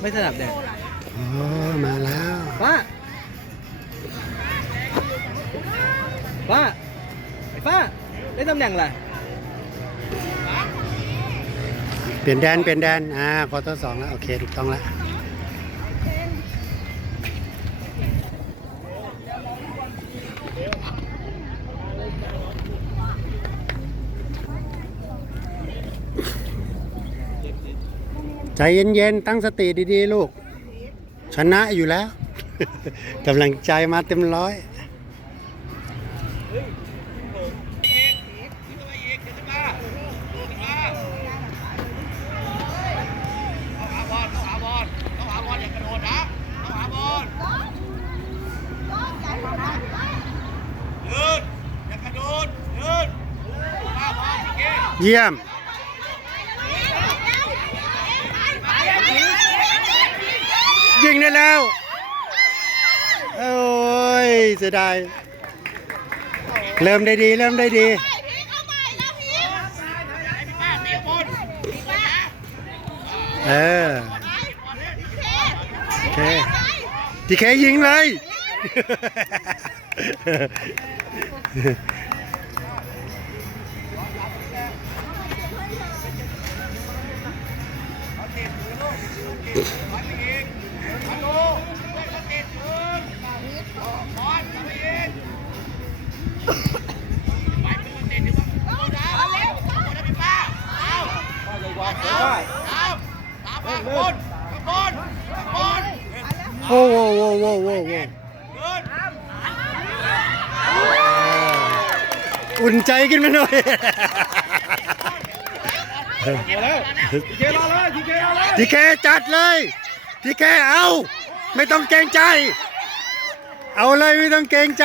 ไม่สนับแดดโอ้มาแล้วฟ้าฟ้าไอ้ฟ้าได้ตำแหน่งอะไรเปลี่ยนแดนเปลี่ยนแดนอ่าควอเตอร์สองแล้วโอเคถูกต้องแล้ว ใจเย็นๆ ตั้งสติดีๆ ลูก ชนะอยู่แล้ว กำลังใจมาเต็มร้อยเยี่ยม แล้วโอ้ยเสียดายเริ่มได้ดีเริ่มได้ดี เอออโอเคทีเคยิงเลยม โอ้โหโอ้โหโอ้โหอุ่นใจขึ้นมาหน่อยเดี๋ยวแล้วทีเลยทีเครอเลยทีเคจัดเลยทีเคเอา ไม่ต้องเกรงใจ เอาเลยไม่ต้องเกรงใจ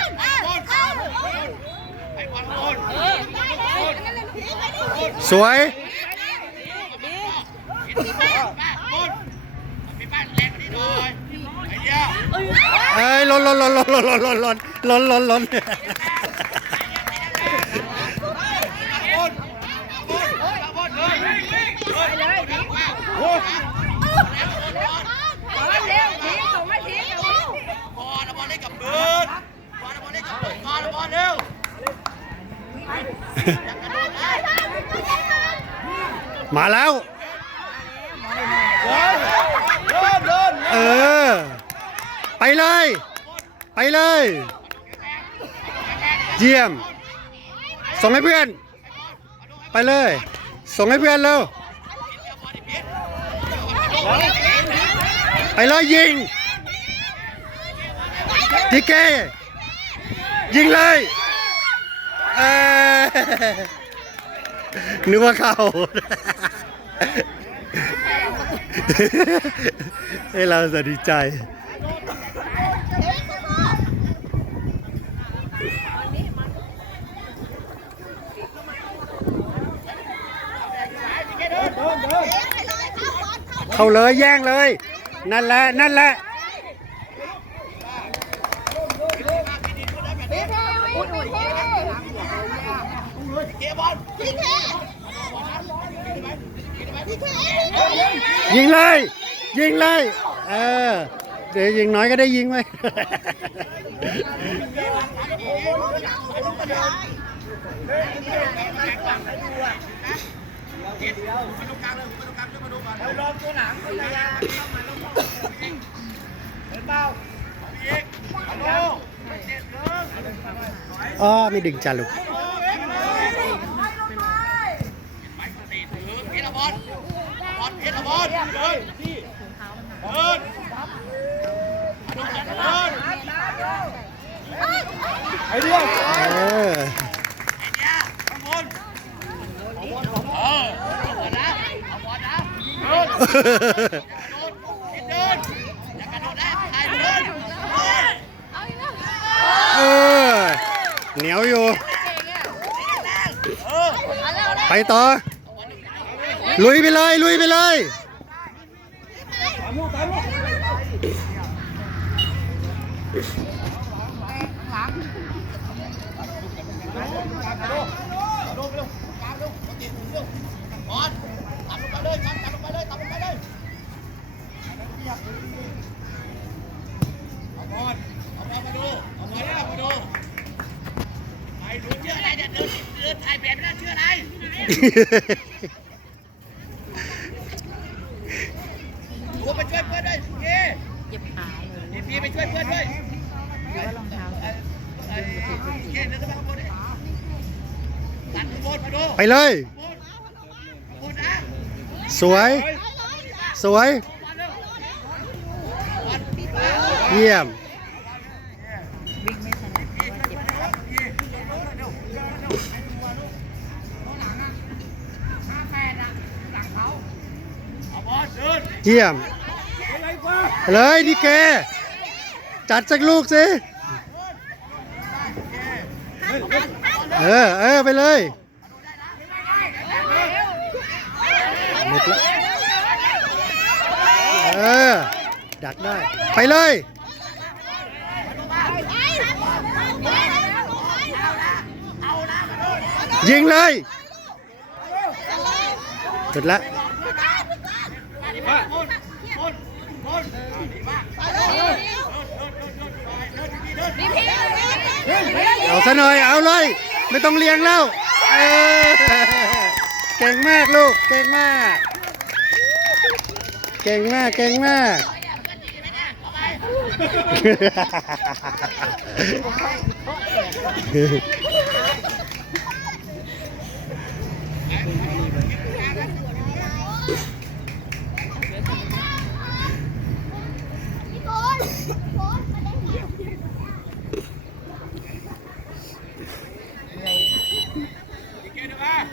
สวยไอ้เอ้ยหล่นหล่นหล่นหล่นหล่นหล่นหล่นหล่นหล่นหล่นหล่น บอลบอลบอลบอลเลยเลยเลยมา โอ้ บอลบอลบอลเล่นกับปืนบอลบอลเล่นกับปืนบอลบอลเร็วอยากกระโดดนะ มาแล้ว เออ ไปเลย ไปเลย เยี่ยม ส่งให้เพื่อน ไปเลย ส่งให้เพื่อนเร็ว ไปเลยยิงทีเกยิงเลย เออนึกว่าเข้าให้เราสดีใจเข้าเลยแย่งเลย นั่นแหละ นั่นแหละ เกบอล ยิงเลย ยิงเลย เออ เดี๋ยวยิงน้อยก็ได้ยิงไหมอ๋อไม่ดึงจ้าลูก ไปตีถือเพียบอล บอลเพียบอลเดินเดินเดินเดินไอเดียเออไอ้เนี่ยข้างบนเออเอาบอลนะเอาบอลนะเดินกระโดดเดินอย่ากระโดดนะไอ้เดินเดินเออเหนียวอยู่เออไปต่อ ลุยไปเลย ลุยไปเลยเลยตัดลงไปเลยตัดลงไปเลยเอาบอลเอาบอลมาดูเอาบอลเนี่ยมาดูไอ้หนูเชื่ออะไรเนี่ยเดินถ่ายแบบไม่ได้เชื่ออะไร ไปเลย สวย สวย เยี่ยมเพราะว่าเจ็บเอาบอลเดินเยี่ยมเลยดิแก จัดสักลูกสิ เออ เออ ไปเลย หมดและเออดักได้ ไปเลยยิงเลยหมดละเอาซะหน่อย เอาเลย ไม่ต้องเลี้ยงแล้ว เออ เก่งมากลูก เก่งมาก เก่งมาก เก่งมาก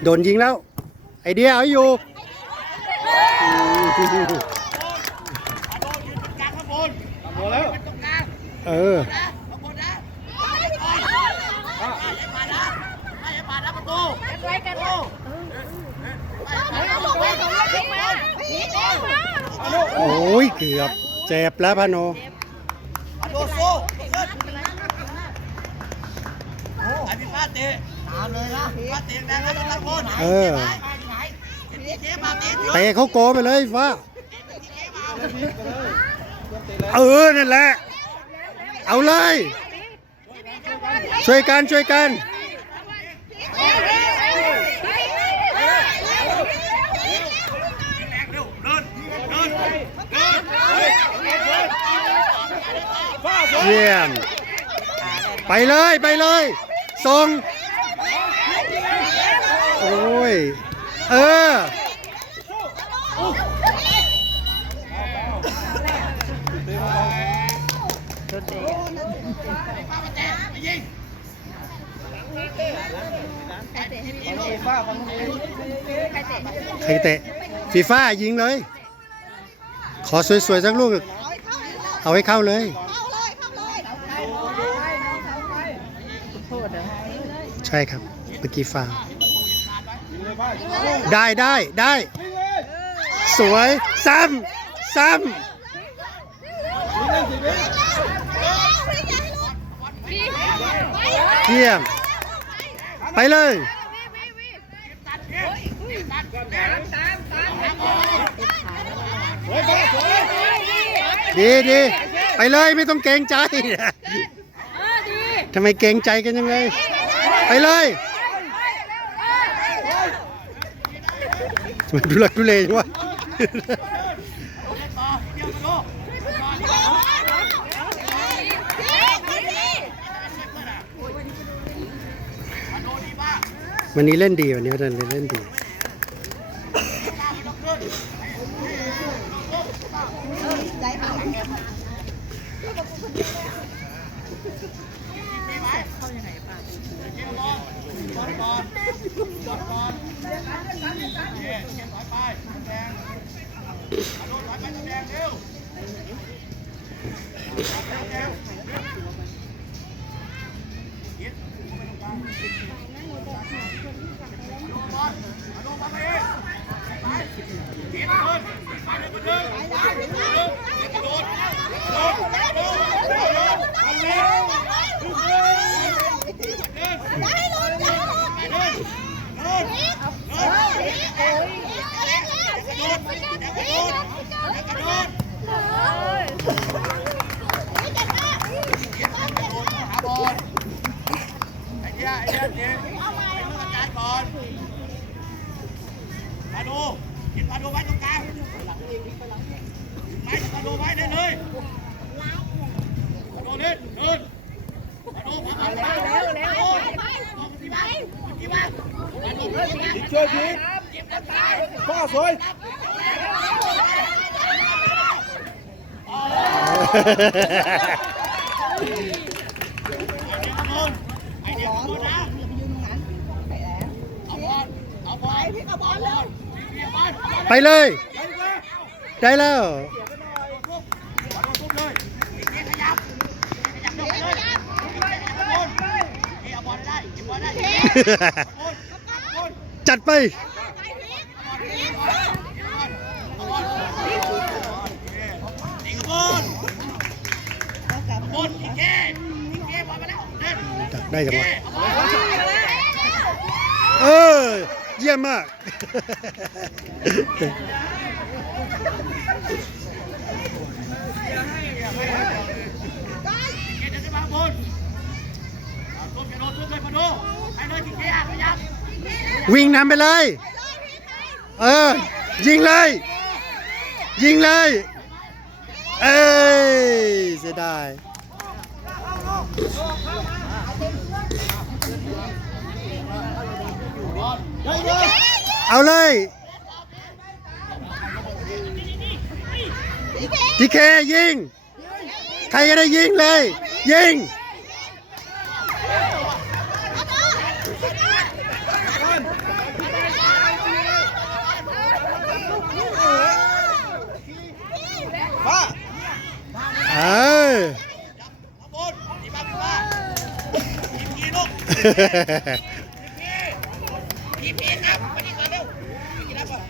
โดนยิงแล้ว ไอเดียเอาอยู่ เอาบอลยืนตรงกลางข้างบนตามหัวแล้วตรงกลางเออนะข้างบนนะไอ้บอลไอ้ปานะไอ้ปานะประตูประตูโอ้ยเกือบเจ็บแล้วพาโนประตูสู้ขึ้นไอ้พี่ป้าเตะตามเลยนะป้าเตะแรงนะตรงบนเออไหน เตะเขาโกไปเลยฟ้า เออ นั่นแหละ เอาเลย ช่วยกันช่วยกันเร็วเดินเดินเดินเยี่ยม ไปเลยไปเลยส่งโอ้ย เออ ครเตะฟีฟ่ายิงเลย ขอสวยๆสักลูก เอาให้เข้าเลยใช่ครับเมื่อกี้ฟาวได้ได้ได้ สวย ซ้ำ ซ้ำเยี่ยม ไปเลย ดีดีไปเลยไม่ต้องเกรงใจทำไมเกรงใจกันยังไงไปเลยมันดูลักดูเลยวะวันนี้เล่นดีวันนี้วันนี้เล่นดี มีไหมเข้ายังไงปะบอลบอล ไปเลย ได้แล้วทุบเลยนี่ขยับขยับเลยเลยบอลนี่เอาบอลได้กินบอลได้บอลบอลจัดไป บอลนี่บอลบอลอีกแก่อีกแก่บอลมาแล้วเล่นจัดได้จังหวะเอาบอลเออเยี่ยมมากเกจะขึ้นมาบนทุบกระโดดทุบเลยมาดูไปเลยกินแก่ขยับวิ่งนำไปเลย เออ ยิงเลย ยิงเลย เอ้ยเสียดาย เอาเลยทีเคยิง ใครก็ได้ยิงเลย ยิง ป้า เออ ข้างบนที่บ้านพี่ว่าทีมกี ลูกทีมกีครับมาดีกว่าเร็วกีรับก่อน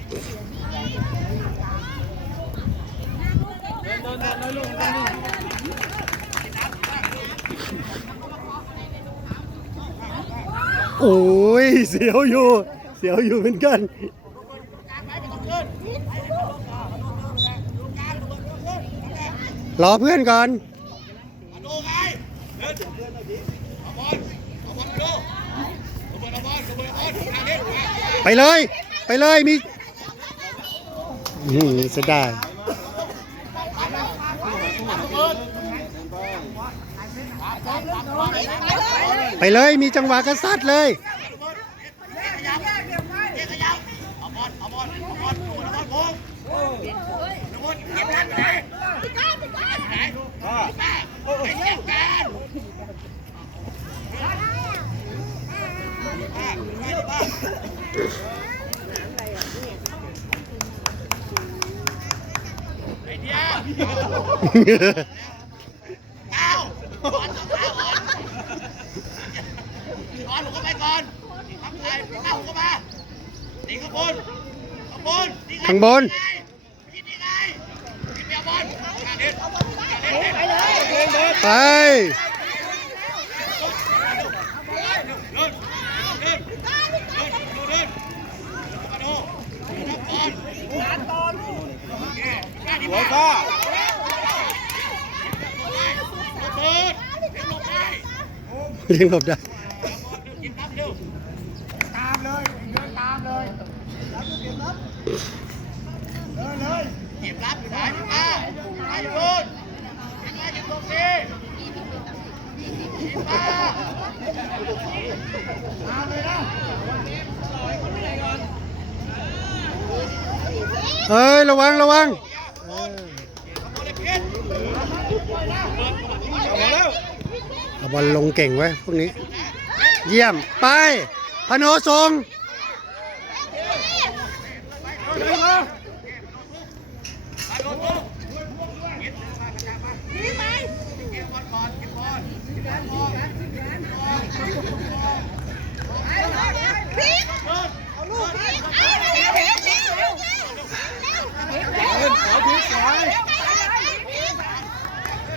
โอ้ย เสียวอยู่ เสียวอยู่เหมือนกันรอเพื่อนก่อน ไปเลย ไปเลยมีอืมเสียดายไปเลยมีจังหวะกระซัดเลย เดียเอาบอลต้องขาอ่อนบอลหนูเข้าไปก่อนทำไงพี่เข้าเข้ามาตีข้างบนข้างบนนี่ไข้างบนพี่นี่ไงพี่เปียบอลการเล่นการเล่นไปเลยไป เดินเดินเดินเดินเดินมาดูนักบอลโอเคแค่นี้ สวย ป้า ป้า เดินเดินลงไป ยิงหลบได้กินน้ำเร็วตามเลยเดินตามเลยรับลูกเก็บรับเดินเลยหยิบรับอยู่ไหนพี่ป้าไปอยู่นู่นพี่ป้าอยู่ตรงนี้พี่ป้าตามเลยนะเอ้ยระวังระวัง บอลลงเก่งไว้พวกนี้ เยี่ยม ไป พโนทรง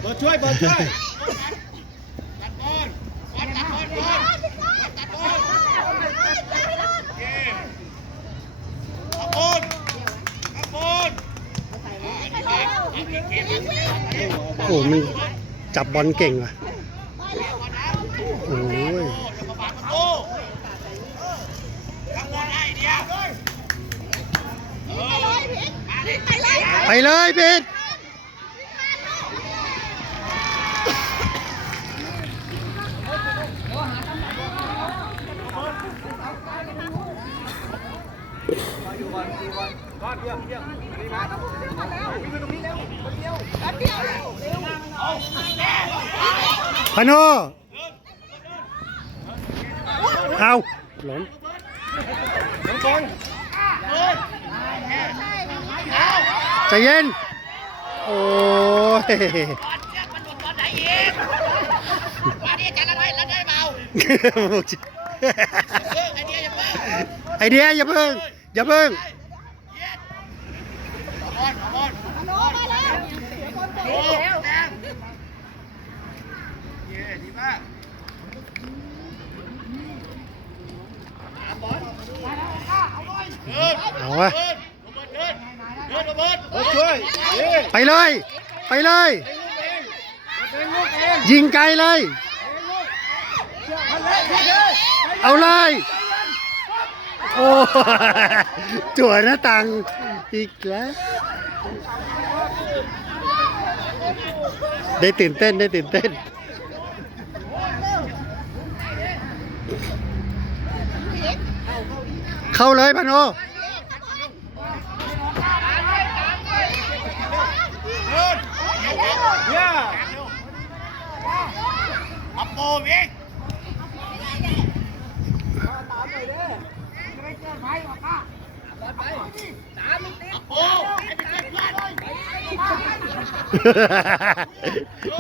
บอลช่วยบอลช่วย มันจับบอลเก่งว่ะโอ้ยจะมาบางประตูข้างบนไอ้เดียวเออมาดิไปเลยพีท ก้อนเยี่ยมเยี่ยมนี่มาวิ่งไปตรงนี้เร็วคนเดียวพาโนเอาหล่นตรงตรงใจเย็น โอ้ยบอลเนี่ยมันหลุดตอนไหนอีกมาดิจัดอะไรแล้วได้เบาไอเดียอย่าเพิ่งไอเดียอย่าเพิ่งอย่าเพิ่ง เย็ดบอลบอลโน้มาแล้ว โน้แดงเย้ดีมากบอลเดินเอาวะเดินเดินเดินเดินระเบิดเออช่วยนี่ไปเลย ไปเลยเป็นลูกเองยิงไกลเลยพันแล้วพี่เด้เอาเลย โอ้จั่วหน้าตังอีกแล้ว ได้ตื่นเต้นได้ตื่นเต้น เข้าเลยพาโนเดินเเนี่ยอัปโปวิ่งอัปโปให้ไปเก็บเพื่อน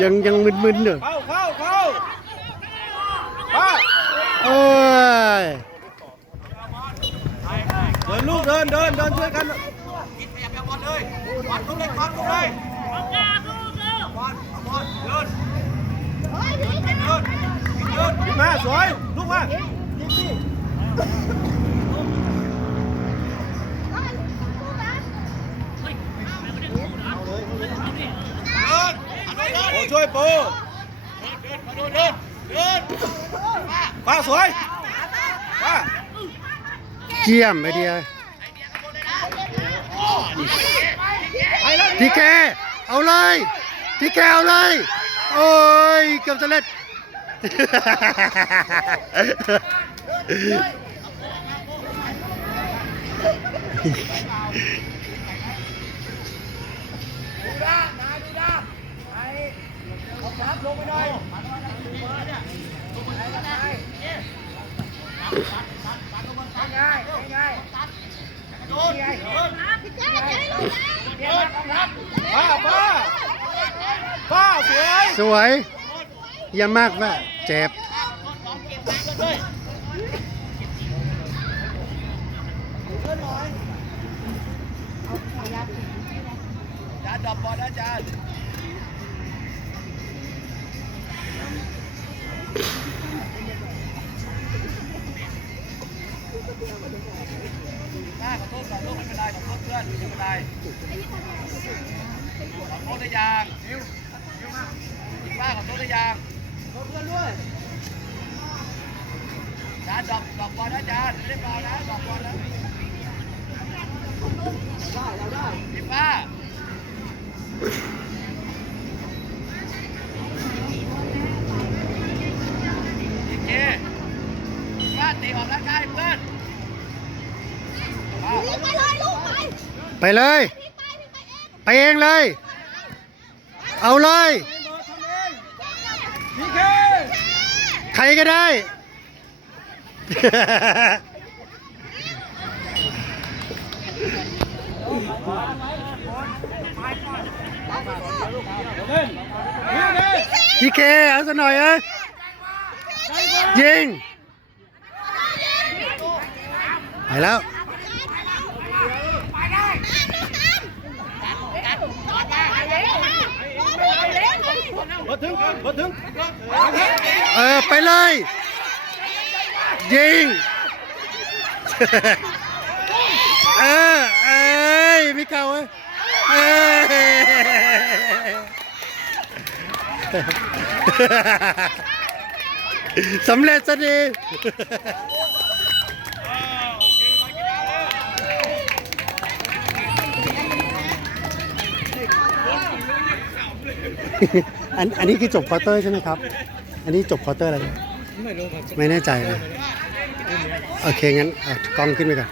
ยังยังมึนๆอยู่เข้าเข้าเข้าป้าโอ้ยเดินลูกเดินเดินเดินช่วยกันกินขยับเอาบอลเลยบอลทุกเลยบอลทุกเลยบอลเอาบอลเดินเดินเดินเดินยิงมาสวยลูกมา ปเดินโอ้ช่วยปูเดินเดินเดินเดินป้าสวยป้าเจียมไอเดียไปแล้วทีแกเอาเลยทีแกเอาเลย โอ้ยเกือบจะเล็ด สวยยเยี่ยมมากว่าเจ็บยาดับบอลนะจานป้ ตีออกร่างกายเพื่อนป้าไปเลย ไปเองเลย เอาเลยพีเคใครก็ได้เล่นนี่เด้ พี่เคเอาซะหน่อยเอ้ยยิง ไปแล้วจอดมาบอลถึงบอลถึงเออไปเลย ยิง เออเอ้ยมีเก่าเว้ยเอ้ยสำเร็จซะดี อันอันนี้คือจบควอเตอร์ใช่ไหมครับ อันนี้จบควอเตอร์อะไร ไม่รู้ครับ ไม่แน่ใจเลย โอเคงั้นกล้องขึ้นไปก่อน